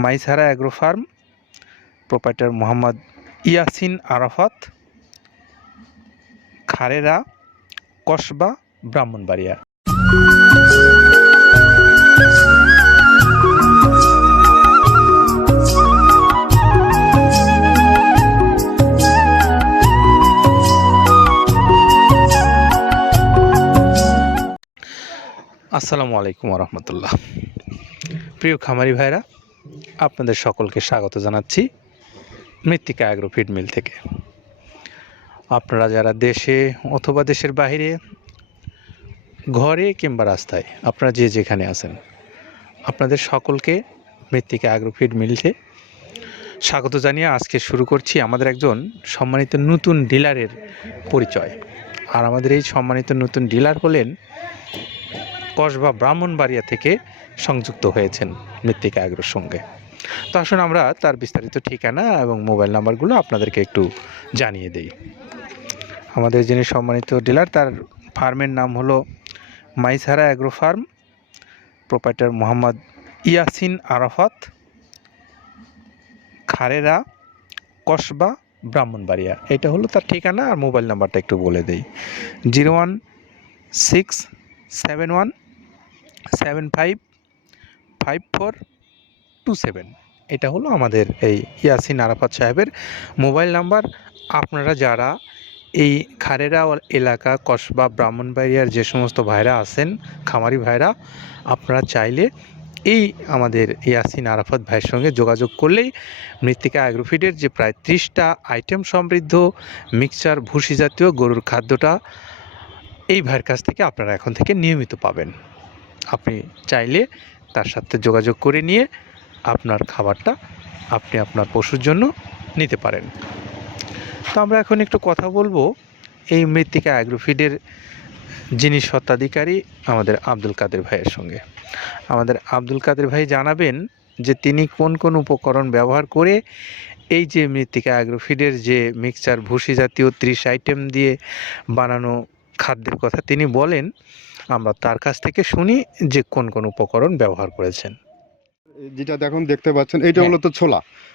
Maisara agro farm proprietor Mohammad Yasin Arafat, Kharera, Kasba, Brahmanbaria. আসসালামু আলাইকুম রহমতুল্লাহ। প্রিয় খামারি ভাইরা আপনাদের সকলকে স্বাগত জানাচ্ছি মৃত্তিকা অ্যাগ্রো ফিড মিল থেকে। আপনারা যারা দেশে অথবা দেশের বাইরে ঘরে কিংবা রাস্তায়, আপনারা যে যেখানে আছেন, আপনাদের সকলকে মৃত্তিকা অ্যাগ্রো ফিড মিলতে স্বাগত জানিয়ে আজকে শুরু করছি আমাদের একজন সম্মানিত নতুন ডিলারের পরিচয়। আর আমাদের এই সম্মানিত নতুন ডিলার হলেন কসবা ব্রাহ্মণবাড়িয়া থেকে সংযুক্ত হয়েছেন মৃত্তিকা আগ্রোর সঙ্গে। তো আসুন আমরা তার বিস্তারিত ঠিকানা এবং মোবাইল নাম্বারগুলো আপনাদেরকে একটু জানিয়ে দিই। আমাদের যিনি সম্মানিত ডিলার, তার ফার্মের নাম হলো Maisara agro farm, proprietor Mohammad Yasin Arafat, Kharera, Kasba Brahmanbaria. এটা হলো তার ঠিকানা, আর মোবাইল নাম্বারটা একটু বলে দেই। Zero one six seven one seven five five four, two seven. এটা হলো আমাদের এই ইয়াসিন আরাফাত সাহেবের মোবাইল নাম্বার। আপনারা যারা এই খারেরা এলাকা, কসবা, ব্রাহ্মণবাড়িয়ার যে সমস্ত ভাইরা আছেন, খামারি ভাইরা, আপনারা চাইলে এই আমাদের ইয়াসিন আরাফাত ভাইয়ের সঙ্গে যোগাযোগ করলেই মৃত্তিকা অ্যাগ্রোফিডের যে প্রায় ত্রিশটা আইটেম সমৃদ্ধ মিক্সচার, ভুসি জাতীয় গরুর খাদ্যটা এই ভাইয়ের কাছ থেকে আপনারা এখন থেকে নিয়মিত পাবেন। আপনি চাইলে তার সাথে যোগাযোগ করে নিয়ে আপনার খাবারটা আপনি আপনার পশুর জন্য নিতে পারেন। তো আমরা এখন একটু কথা বলব এই মৃত্তিকা অ্যাগ্রোফিডের যিনি স্বত্বাধিকারী আমাদের আব্দুল কাদের ভাইয়ের সঙ্গে। আমাদের আব্দুল কাদের ভাই জানাবেন যে তিনি কোন কোন উপকরণ ব্যবহার করে এই যে মৃত্তিকা অ্যাগ্রোফিডের যে মিক্সচার, ভুসি জাতীয় ত্রিশ আইটেম দিয়ে বানানো খাদ্যের কথা তিনি বলেন আমরা তার কাছ থেকে শুনি যে কোন কোন উপকরণ ব্যবহার করেছেন যেটা দেখুন দেখতে পাচ্ছেন এটা হ্যাঁ। হলো তো ছোলা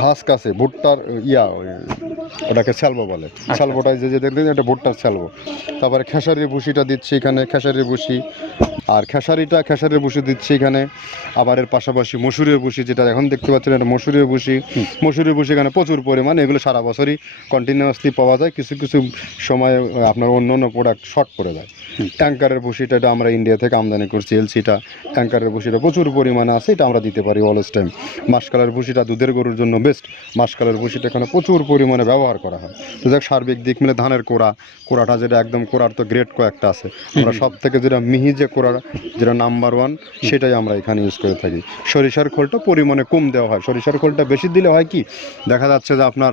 হাস্ক কাছে ভুট্টার ইয়া ওটাকে স্যালবো বলে। স্যালবোটাই যে যে দেখবেন এটা ভুট্টার স্যালবো তারপরে খেসারির ভুসিটা দিচ্ছি এখানে খেসারির ভুসি আর খেসারিটা খেসারির ভুসি দিচ্ছি এখানে। আবার এর পাশাপাশি মসুরের ভুসি যেটা এখন দেখতে পাচ্ছেন এটা মসুরের ভুসি। মসুরের ভুসি এখানে প্রচুর পরিমাণে এগুলো সারা বছরই কন্টিনিউয়াসলি পাওয়া যায়। কিছু কিছু সময় আপনার অন্য অন্য প্রোডাক্ট শর্ট পড়ে যায়। ট্যাঙ্কারের ভুসিটা এটা আমরা ইন্ডিয়া থেকে আমদানি করছি এলসিটা ট্যাঙ্কারের ভুসিটা প্রচুর পরিমাণে আছে এটা আমরা দিতে পারি অলস টাইম মাসকালের ভুসিটা দুধের গরুর জন্য বেস্ট মাসকালের ভুসিটা এখানে প্রচুর পরিমাণে ব্যবহার করা হয়। তো দেখ সার্বিক দিক মিলে ধানের কোড়া কোড়াটা যেটা একদম কোড়ার তো গ্রেড কয়েকটা আছে। আমরা সব থেকে যেটা মিহি যে কোড়া যেটা নাম্বার ওয়ান সেটাই আমরা এখানে ইউজ করে থাকি। সরিষার খোলটা পরিমাণে কম দেওয়া হয়। সরিষার খোলটা বেশি দিলে হয় কি দেখা যাচ্ছে যে আপনার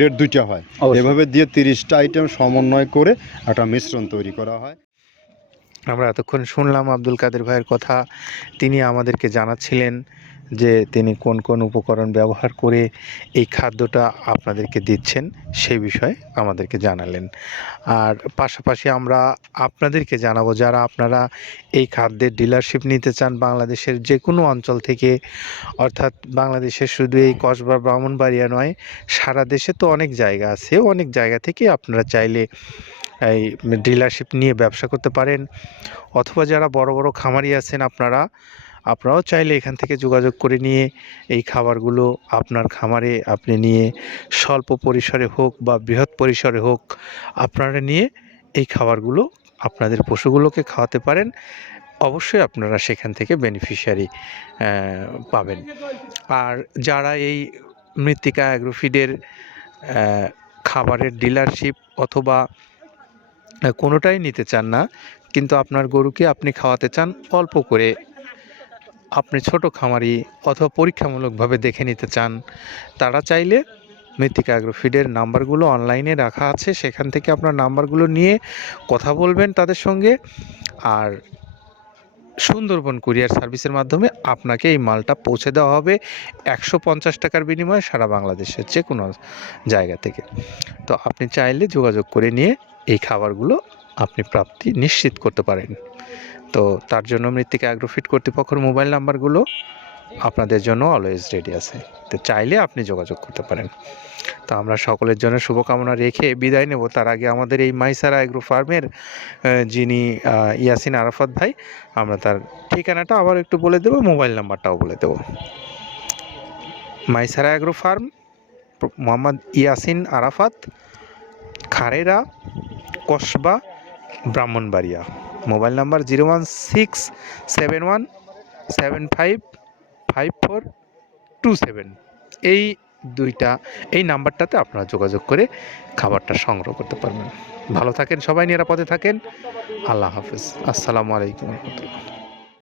গ্রেড দুইটা হয়। এভাবে দিয়ে তিরিশটা আইটেম সমন্বয় করে একটা মিশ্রণ তৈরি করা হয়। আমরা এতক্ষণ শুনলাম আব্দুল কাদের ভাইয়ের কথা। তিনি আমাদেরকে জানাচ্ছিলেন যে তিনি কোন কোন উপকরণ ব্যবহার করে এই খাদ্যটা আপনাদেরকে দিচ্ছেন সেই বিষয়ে আমাদেরকে জানালেন। আর পাশাপাশি আমরা আপনাদেরকে জানাব, যারা আপনারা এই খাদ্যের ডিলারশিপ নিতে চান বাংলাদেশের যে কোনো অঞ্চল থেকে, অর্থাৎ বাংলাদেশের শুধু এই কসবা, ব্রাহ্মণবাড়িয়া নয়, সারা দেশে তো অনেক জায়গা আছে। অনেক জায়গা থেকে আপনারা চাইলে এই ডিলারশিপ নিয়ে ব্যবসা করতে পারেন। অথবা যারা বড় বড় খামারি আছেন আপনারা আপনারাও চাইলে এখান থেকে যোগাযোগ করে নিয়ে এই খাবারগুলো আপনার খামারে আপনি নিয়ে স্বল্প পরিসরে হোক বা বৃহৎ পরিসরে হোক, আপনারা নিয়ে এই খাবারগুলো আপনাদের পশুগুলোকে খাওয়াতে পারেন। অবশ্যই আপনারা সেখান থেকে বেনিফিশিয়ারি পাবেন। আর যারা এই মৃত্তিকা অ্যাগ্রোফিডের খাবারের ডিলারশিপ অথবা কোনোটাই নিতে চান না, কিন্তু আপনার গরুকে আপনি খাওয়াতে চান, অল্প করে আপনি ছোট খামারি অথবা পরীক্ষামূলকভাবে দেখে নিতে চান, তারা চাইলে মৃত্তিকা অ্যাগ্রোফিডের নাম্বারগুলো অনলাইনে রাখা আছে। সেখান থেকে আপনার নাম্বারগুলো নিয়ে কথা বলবেন তাদের সঙ্গে। আর সুন্দরবন কুরিয়ার সার্ভিসের মাধ্যমে আপনাকে এই মালটা পৌঁছে দেওয়া হবে একশো পঞ্চাশ টাকার বিনিময়ে সারা বাংলাদেশের যে কোনো জায়গা থেকে। তো আপনি চাইলে যোগাযোগ করে নিয়ে এই খাবারগুলো আপনি প্রাপ্তি নিশ্চিত করতে পারেন। তো তার জন্য মৃত্তিকা অ্যাগ্রোফিট কর্তৃপক্ষের মোবাইল নাম্বারগুলো আপনাদের জন্য অলওয়েজ রেডি আছে। তো চাইলে আপনি যোগাযোগ করতে পারেন। তো আমরা সকলের জন্য শুভকামনা রেখে বিদায় নেব। তার আগে আমাদের এই মাইসারা অ্যাগ্রো ফার্মের যিনি ইয়াসিন আরাফাত ভাই, আমরা তার ঠিকানাটা আবার একটু বলে দেবো মোবাইল নাম্বারটাও বলে দেবো। Maisara agro farm Mohammad Yasin Arafat, Kharera, Kasba, Brahmanbaria. Mobile number zero one six seven one seven five five four two seven. এই দুইটা, এই নাম্বারটাতে আপনারা যোগাযোগ করে খাবারটা সংগ্রহ করতে পারবেন। ভালো থাকেন সবাই, নিরাপদে থাকেন। আল্লাহ হাফেজ। আসসালামু আলাইকুম। রহমতুল্লাহ